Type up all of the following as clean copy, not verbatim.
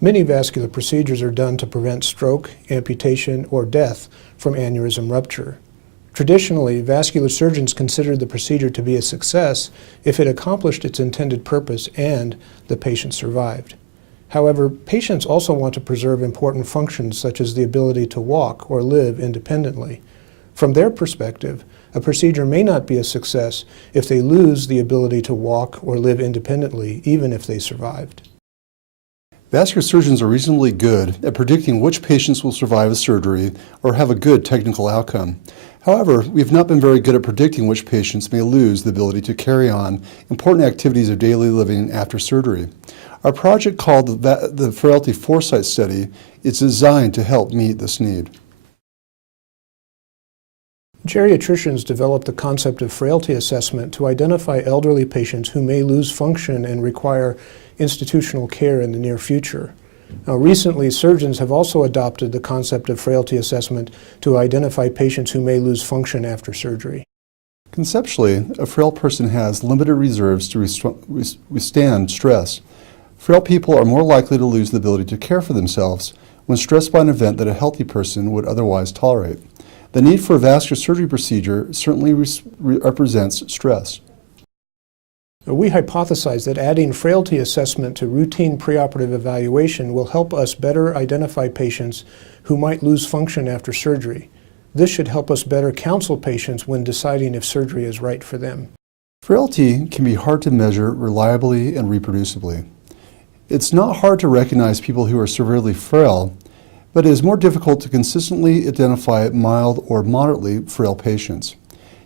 Many vascular procedures are done to prevent stroke, amputation, or death from aneurysm rupture. Traditionally, vascular surgeons consider the procedure to be a success if it accomplished its intended purpose and the patient survived. However, patients also want to preserve important functions such as the ability to walk or live independently. From their perspective, a procedure may not be a success if they lose the ability to walk or live independently, even if they survived. Vascular surgeons are reasonably good at predicting which patients will survive a surgery or have a good technical outcome. However, we have not been very good at predicting which patients may lose the ability to carry on important activities of daily living after surgery. Our project, called the Frailty Foresight Study, is designed to help meet this need. Geriatricians developed the concept of frailty assessment to identify elderly patients who may lose function and require institutional care in the near future. Now, recently, surgeons have also adopted the concept of frailty assessment to identify patients who may lose function after surgery. Conceptually, a frail person has limited reserves to withstand stress. Frail people are more likely to lose the ability to care for themselves when stressed by an event that a healthy person would otherwise tolerate. The need for a vascular surgery procedure certainly represents stress. We hypothesize that adding frailty assessment to routine preoperative evaluation will help us better identify patients who might lose function after surgery. This should help us better counsel patients when deciding if surgery is right for them. Frailty can be hard to measure reliably and reproducibly. It's not hard to recognize people who are severely frail, but it is more difficult to consistently identify mild or moderately frail patients.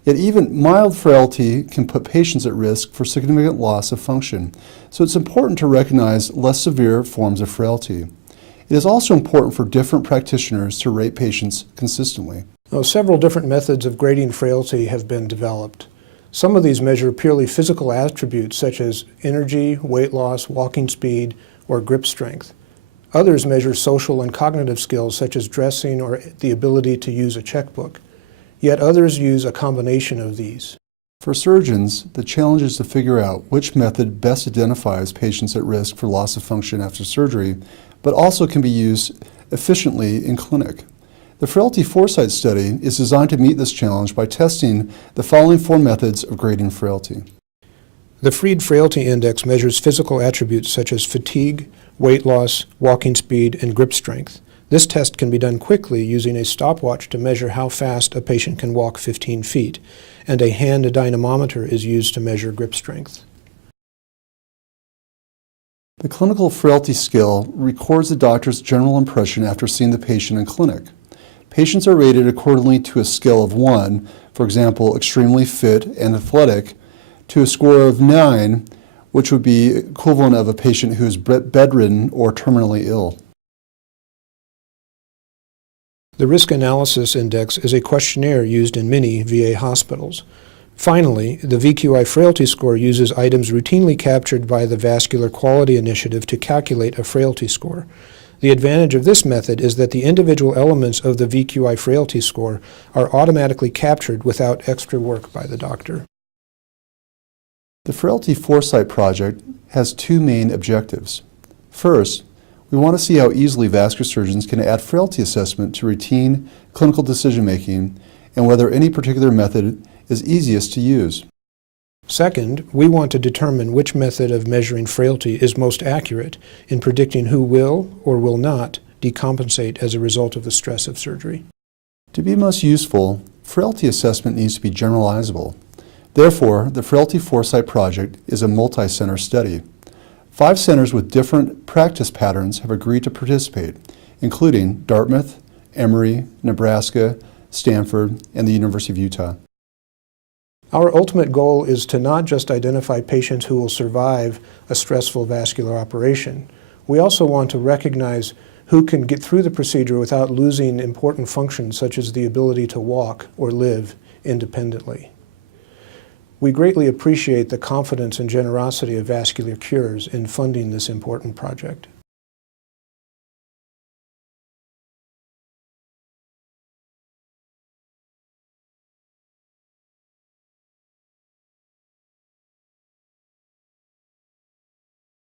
Yet even mild frailty can put patients at risk for significant loss of function, so it's important to recognize less severe forms of frailty. It is also important for different practitioners to rate patients consistently. Several different methods of grading frailty have been developed. Some of these measure purely physical attributes such as energy, weight loss, walking speed, or grip strength. Others measure social and cognitive skills such as dressing or the ability to use a checkbook. Yet others use a combination of these. For surgeons, the challenge is to figure out which method best identifies patients at risk for loss of function after surgery, but also can be used efficiently in clinic. The Frailty Foresight Study is designed to meet this challenge by testing the following 4 methods of grading frailty. The Fried Frailty Index measures physical attributes such as fatigue, weight loss, walking speed, and grip strength. This test can be done quickly using a stopwatch to measure how fast a patient can walk 15 feet, and a hand dynamometer is used to measure grip strength. The clinical frailty scale records the doctor's general impression after seeing the patient in clinic. Patients are rated accordingly to a scale of 1, for example, extremely fit and athletic, to a score of 9, which would be equivalent of a patient who is bedridden or terminally ill. The Risk Analysis Index is a questionnaire used in many VA hospitals. Finally, the VQI Frailty Score uses items routinely captured by the Vascular Quality Initiative to calculate a frailty score. The advantage of this method is that the individual elements of the VQI Frailty Score are automatically captured without extra work by the doctor. The Frailty Foresight Project has 2 main objectives. First, we want to see how easily vascular surgeons can add frailty assessment to routine clinical decision-making and whether any particular method is easiest to use. Second, we want to determine which method of measuring frailty is most accurate in predicting who will or will not decompensate as a result of the stress of surgery. To be most useful, frailty assessment needs to be generalizable. Therefore, the Frailty Foresight Project is a multi-center study. 5 centers with different practice patterns have agreed to participate, including Dartmouth, Emory, Nebraska, Stanford, and the University of Utah. Our ultimate goal is to not just identify patients who will survive a stressful vascular operation. We also want to recognize who can get through the procedure without losing important functions such as the ability to walk or live independently. We greatly appreciate the confidence and generosity of Vascular Cures in funding this important project.